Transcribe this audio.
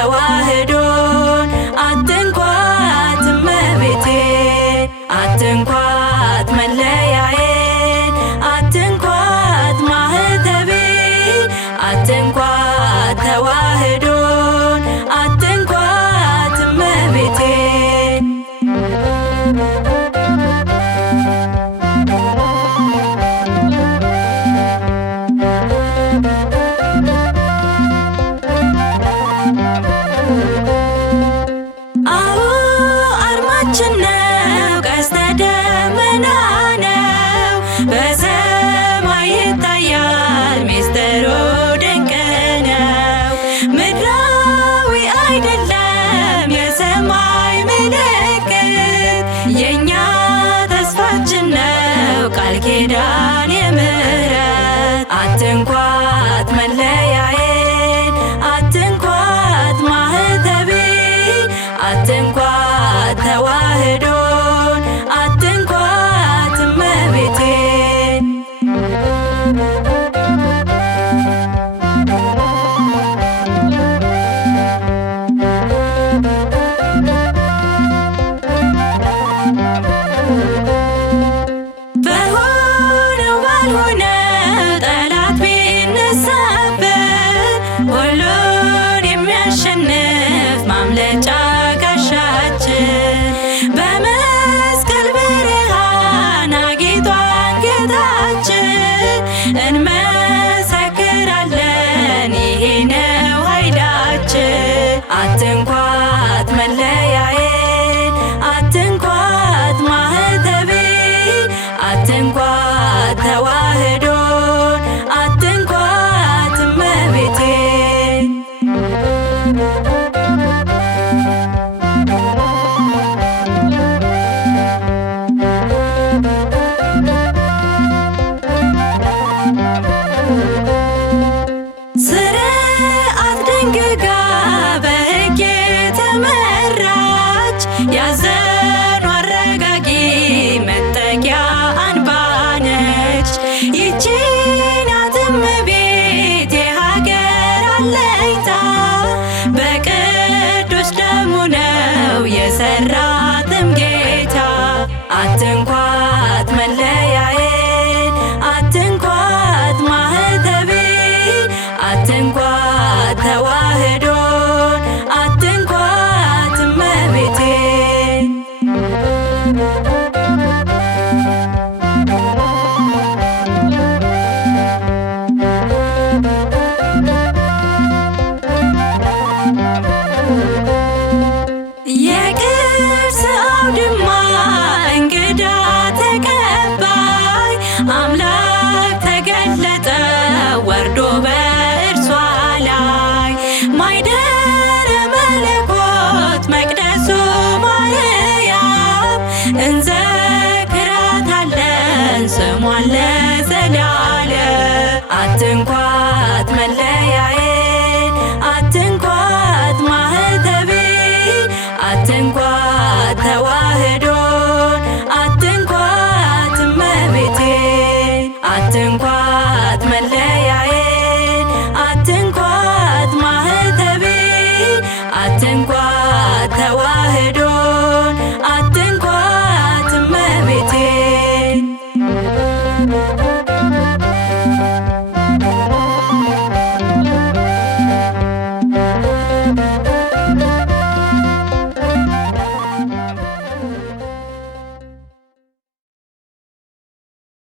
ተዋህዶን አትንኳት እመቤቴ አትንኳት መለያዬን አትንኳት ማህተቤን አትንኳት ተዋህዶን አትንኳት እመቤቴ አርማችን ነው ቀስተ ደመና ነው በሰማይ ይታያል ሚስጥሩ ድንቅ ነው ምድራዊ አይደለም የሰማይ ምልክት የእኛ ተስፋችን ነው ቃል ኪዳን የምህረት አትንኳት መለያዬን አትንኳት ማህተቤን አትንኳት ተዋህዶን አትንኳት እመቤቴ በሆነው ባልሆነው ጠላት ቢነሳበት ሁሉን የሚያሸንፍ ማምለጫ ጋሻችን በመስቀል ብርሃን አጊጧን ጌታችን እንመሰክራለን ይሄ ነው ኃይላችን አትንኳት መለያዬን አትንኳት ማህተቤን አትንኳት ተዋህዶን አትንኳት እመቤቴ ስርዓት ደንግጋ በሕግ የተመራች ያዘኑ አረጋጊ መጠጊያ አንባ ነች ይህች ናት እመቤት የሀገር አለኝታ በቅዱስ ደሙ ነው የሰራትም ጌታ አትንኳት መለያዬን አትንኳት ማህተቤን አትንኳት ተዋህዶን አትንኳት እመቤቴ የቅርስ አውድማ እንግዳ ተቀባይ አምላክ ተገለጠ ወርዶ በእርሷ ላይ ማይደረ መለኮት መቅደሱ ማርያም እንዘክራታለን ስሟን ለዘላለም አትንኳ